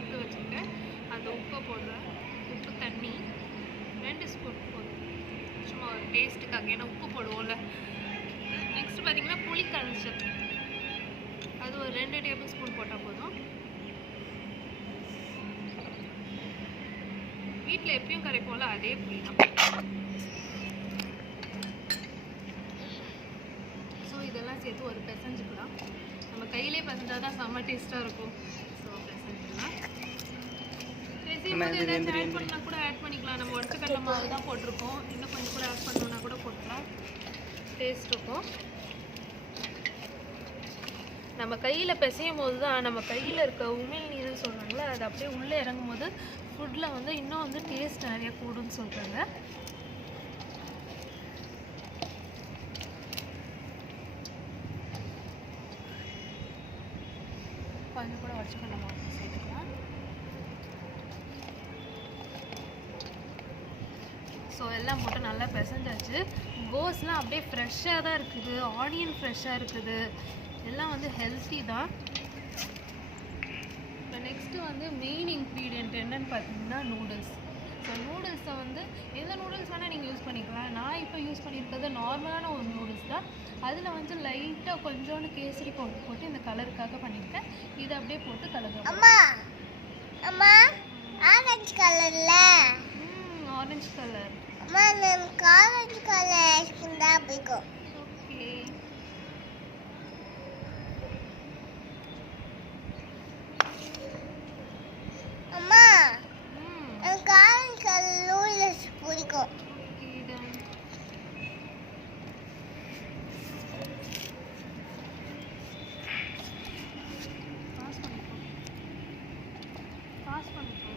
வறுத்து வச்சுருக்கேன். அந்த உப்பை போடுறேன். உப்பு தண்ணி 2 ஸ்பூன் போதும், சும்மா ஒரு டேஸ்ட்டுக்காக, ஏன்னா உப்பு போடுவோம்ல. நெக்ஸ்ட்டு பார்த்தீங்கன்னா புளி கரைச்சல், அது ஒரு 2 டேபிள் ஸ்பூன் போட்டால் போதும். வீட்டில் எப்பயும் கரைப்போம்ல அதே புளி தான். ஸோ இதெல்லாம் சேர்த்து ஒரு பிசைஞ்சுக்கலாம். நம்ம கையிலே பிசைஞ்சால் தான் செம்ம டேஸ்ட்டாக இருக்கும். ஸோ பிசைஞ்சிக்கலாம். பிசையும் போது ஏதாச்சும் ஆட் பண்ணால் கூட ஆட் பண்ணிக்கலாம். நம்ம உடச்சக்கடலை மாவு தான் போட்டிருக்கோம், இன்னும் கொஞ்சம் கூட ஆட் பண்ணோன்னா கூட போட்டுக்கலாம், டேஸ்ட் இருக்கும். நம்ம கையில் பிசையும் போது தான் நம்ம கையில் இருக்க உமிழ் நீர்னு சொல்கிறாங்களே, அது அப்படியே உள்ளே இறங்கும் போது ஃபுட்டில் வந்து இன்னும் வந்து டேஸ்ட் நிறைய கூடுன்னு சொல்கிறாங்க. கொஞ்சம் கூட உடச்சுக்கடலை மாவு சேர்த்துக்கலாம். ஸோ எல்லாம் போட்டு நல்லா பிசைஞ்சாச்சு. கோஸ்லாம் அப்படியே ஃப்ரெஷ்ஷாக தான் இருக்குது, ஆனியன் ஃப்ரெஷ்ஷாக இருக்குது, எல்லாம் வந்து ஹெல்த்தி தான். இப்போ நெக்ஸ்ட்டு வந்து மெயின் இன்க்ரீடியன்ட் என்னன்னு பார்த்தீங்கன்னா நூடுல்ஸ். ஸோ நூடுல்ஸை வந்து எந்த நூடுல்ஸ் வேணால் நீங்கள் யூஸ் பண்ணிக்கலாம். நான் இப்போ யூஸ் பண்ணியிருக்கிறது நார்மலான ஒரு நூடுல்ஸ் தான். அதில் வந்து லைட்டாக கொஞ்சோண்டு கேசரி பவுடர் போட்டு இந்த கலருக்காக பண்ணியிருக்கேன். இதை அப்படியே போட்டு கலக்க. ஆரஞ்சு கலர்ல ஆரஞ்சு கலர் நமக்கு ஆரஞ்சு கலர் ஐஸ்கிரீம் தான் பிடிக்கும். ஓகே. அம்மா எனக்கு ஆரஞ்சு கலர் நூடுல்ஸ் பிடிக்கும். பாஸ் பண்ணிக்கோ.